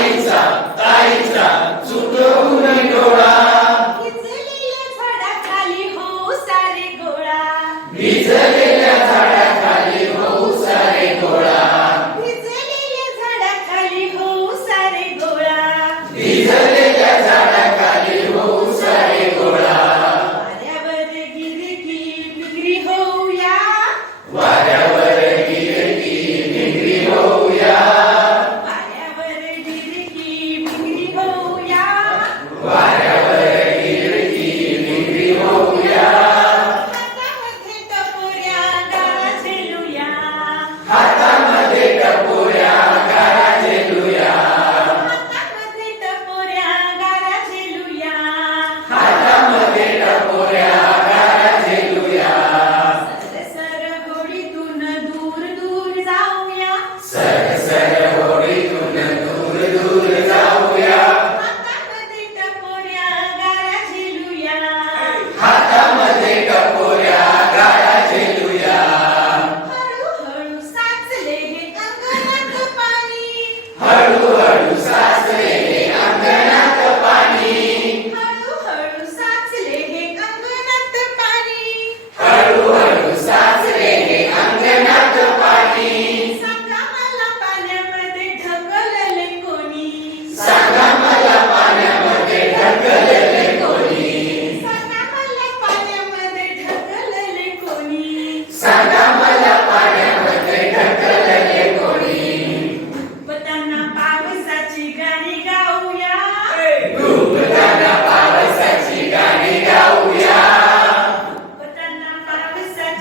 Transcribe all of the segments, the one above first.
Taita, Taita, Sudoku Nidorama. はい。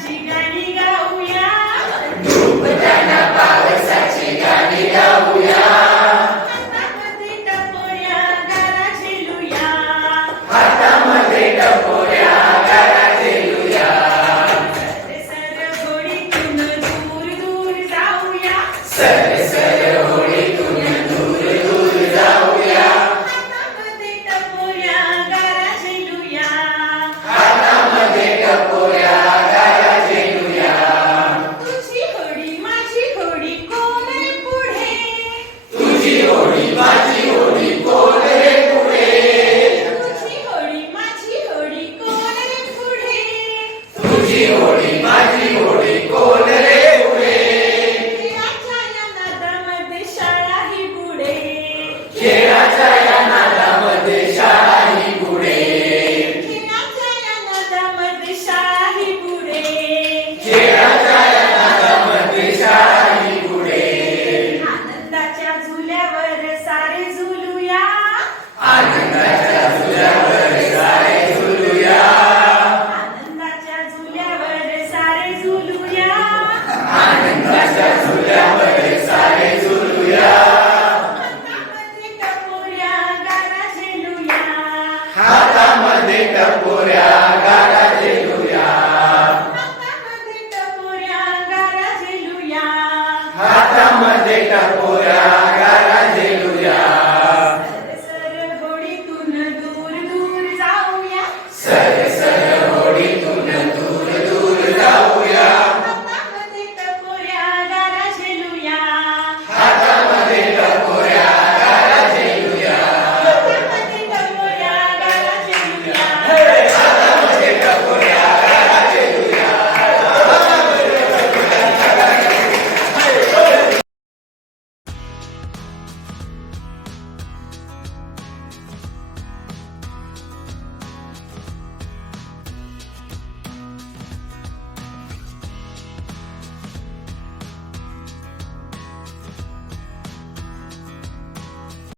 Sina हातामध्ये टाकूया